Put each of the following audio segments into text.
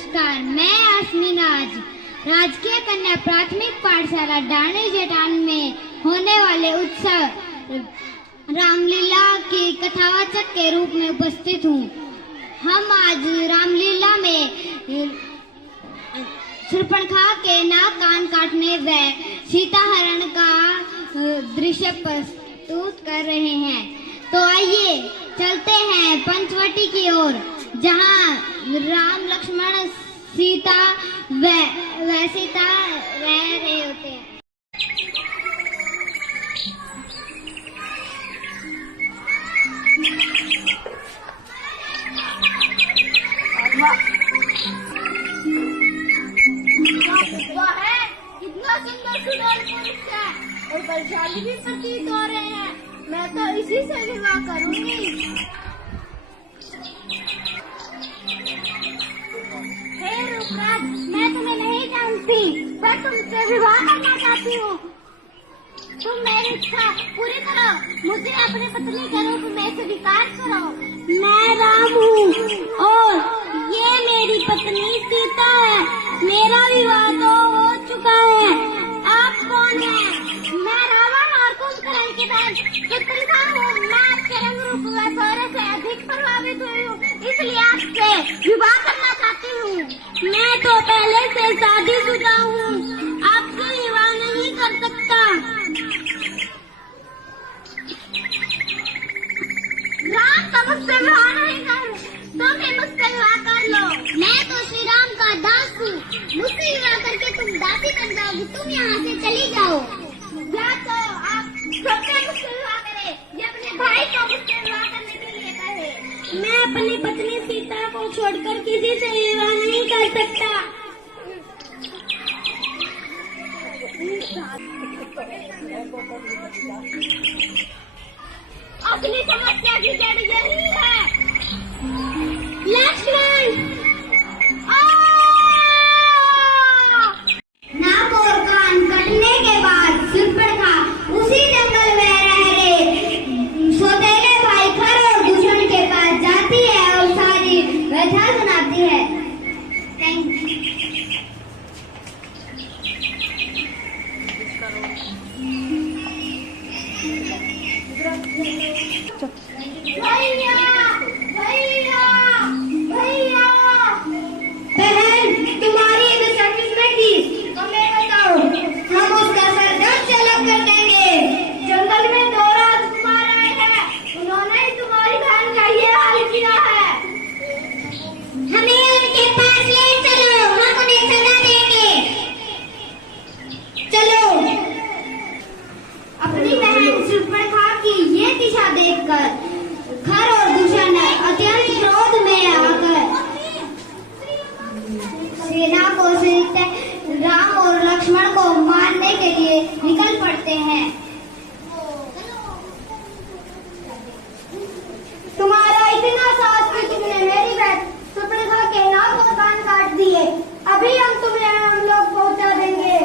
नमस्कार, मैं आसमीन आज राजकीय कन्या प्राथमिक पाठशाला डाणी जेठान में होने वाले उत्सव रामलीला की कथावाचक के रूप में उपस्थित हूँ। हम आज रामलीला में शूर्पणखा के नाक कान काटने व सीता हरण का दृश्य प्रस्तुत कर रहे हैं। तो आइए चलते हैं पंचवटी की ओर, जहाँ राम लक्ष्मण सीता व सीता रह रहे होते हैं। कितना सुंदर पुरुष है और बलशाली भी प्रतीत हो रहे हैं। मैं तो इसी से विवाह करूंगी। हे रुकराज, मैं तुम्हें नहीं जानती, मैं तुमसे विवाह करना चाहती हूँ। तुम मेरी इच्छा पूरी करो, मुझे अपनी पत्नी के रूप में स्वीकार करो। मैं राम हूँ और ये मेरी पत्नी सीता है। मेरा विवाह तो हो चुका है। आप कौन हैं? मैं रावण और कुंभकर्ण के पुत्री हूँ। मैं आपके रंग रूप व शौर्य से अधिक प्रभावित हुई हूँ, इसलिए आपसे विवाह करना चाहती हूँ। मैं तो पहले से शादीशुदा हूँ, आपसे विवाह नहीं कर सकता। राम तो मुझसे विवाह नहीं कर, तुम भी मुझसे विवाह कर लो। मैं तो श्री राम का दास हूँ, मुझसे विवाह करके तुम दासी बन जाओगी। तुम यहाँ से चली जाओ। या तो आप सबसे मुझसे विवाह करें, या अपने भाई को मुझसे विवाह करने के लिए कहे। मैं अपनी पत्नी सीता को छोड़कर किसी से विवाह नहीं कर सकता। अपनी समस्या की जड़ यही है। लक्ष्मण, नाक और कान कटने के बाद शूर्पणखा उसी जंगल में रह रहे सौतेले भाई खर और दूषण के पास जाती है और सारी व्यथा सुनाती है। Thank you. भैया, भैया, भैया। बहन, तुम्हारी दशा किसने की? हमें बताओ, हम उसका सर धड़ से अलग कर देंगे। जंगल में 2 राजकुमार आए हैं, उन्होंने ही तुम्हारी बहन का ये हाल किया है। हमें उनके पास ले चलो, हम उन्हें सजा देंगे। चलो। अपनी बहन शूर्पणखा की ये दिशा देखकर खर और दूषण अत्यंत क्रोध में आकर सेना को राम और लक्ष्मण को मारने के लिए निकल पड़ते हैं। तुम्हारा इतना साहस कि तुमने मेरी बहन शूर्पणखा के नाक और कान काट दिए। अभी हम लोग पहुंचा देंगे।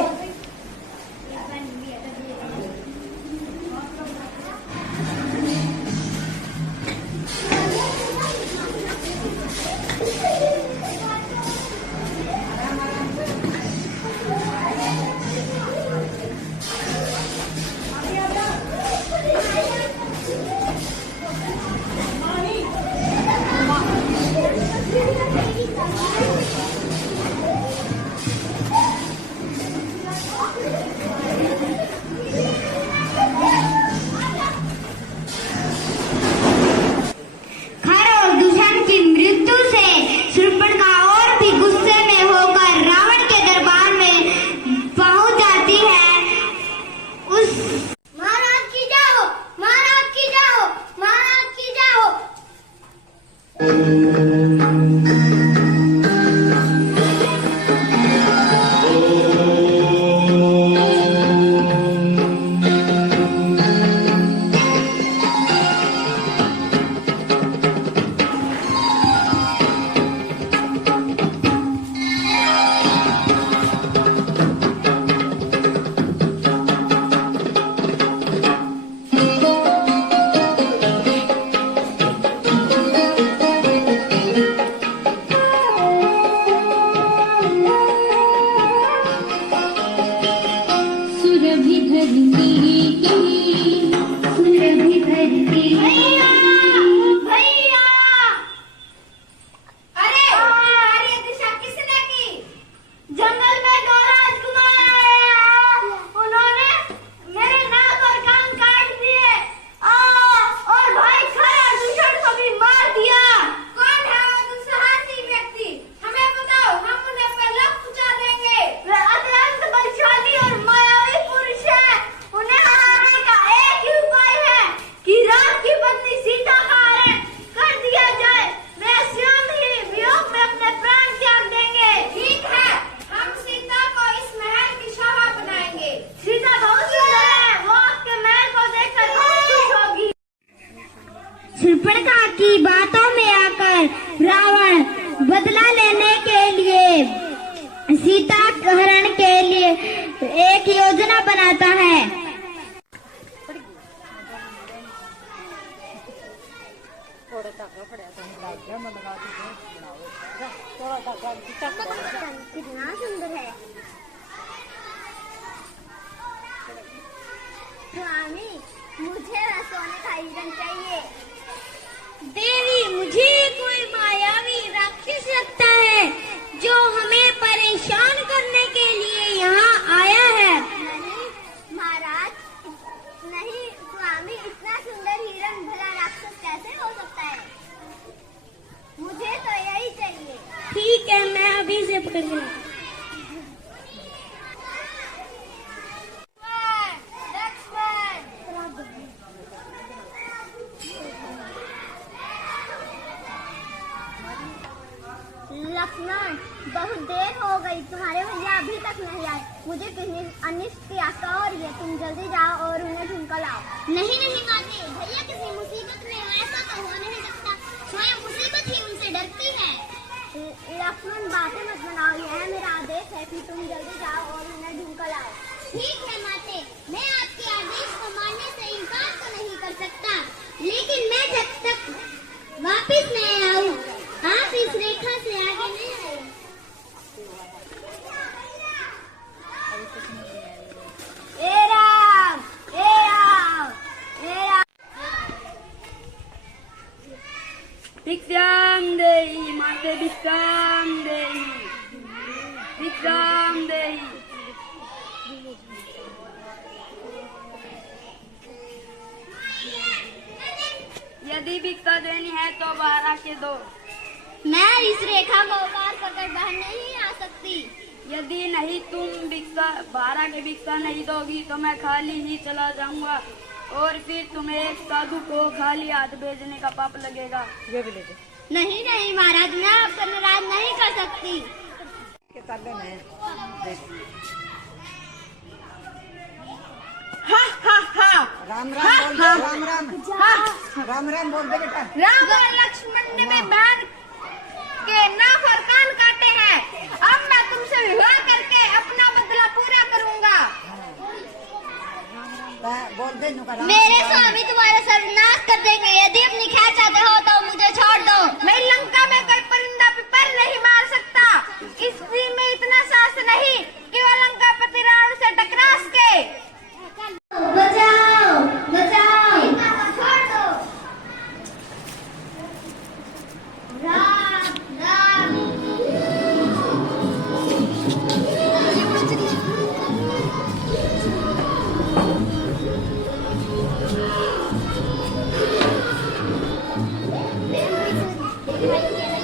सीता हरण के लिए एक योजना बनाता है। कितना सुंदर है। स्वामी, मुझे सोने का हिरण चाहिए। देवी, मुझे कोई मायावी राक्षस लगता है जो हमें परेशान करने के लिए यहाँ आया है। नहीं महाराज, नहीं स्वामी, इतना सुंदर हिरण भला राक्षस कैसे हो सकता है? मुझे तो यही चाहिए। ठीक है, मैं अभी से पकड़ के लाता हूँ। लक्ष्मण, बहुत देर हो गई, तुम्हारे भैया अभी तक नहीं आए। मुझे किसी अनिष्ट की आशा हो रही है, तुम जल्दी जाओ और उन्हें ढूंढकर लाओ। नहीं नहीं माते, भैया किसी मुसीबत में हैं, ऐसा तो हो नहीं सकता। स्वयं मुसीबत ही उनसे डरती है। लक्ष्मण, बातें मत बनाओ, यह मेरा आदेश है कि तुम जल्दी जाओ और उन्हें ढूंढकर लाओ। ठीक है माते, मैं आपके आदेश को मानने से इनकार तो नहीं कर सकता, लेकिन मैं जब तक वापिस नहीं आऊँ, आप इस रेखा से आगे नहीं आए। ए राम, ए राम, ए राम। भिक्षां देहि माते, भिक्षां देहि, भिक्षां देहि। यदि भिक्षा देनी है तो बाहर आके दो। मैं इस रेखा को पार करके बाहर नहीं आ सकती। यदि नहीं तुम भिक्षा बाहर आके भिक्षा नहीं दोगी तो मैं खाली ही चला जाऊंगा और फिर तुम्हें एक साधु को खाली हाथ भेजने का पाप लगेगा। नहीं नहीं महाराज, मैं आपको नाराज नहीं कर सकती। राम राम बोल, राम राम, राम राम बोल दे बेटा। राम और लक्ष्मण ने में बैठ के नाफरमान काटे हैं। अब मैं तुमसे विवाह करके अपना बदला पूरा करूंगा। बोल दे नुका राम। मेरे स्वामी तुम्हारा सर्वनाश कर देंगे। यदि अपनी खैर चाहते हो तो मुझे छोड़ दो। मैं लंका में कोई परिंदा पिपर नहीं मार सकता। इसलिए में इतना साहस नहीं कि वह लंका पति रावण से टकरा सके। बचाओ बचाओ, छोड़ दो। राम राम। देखिए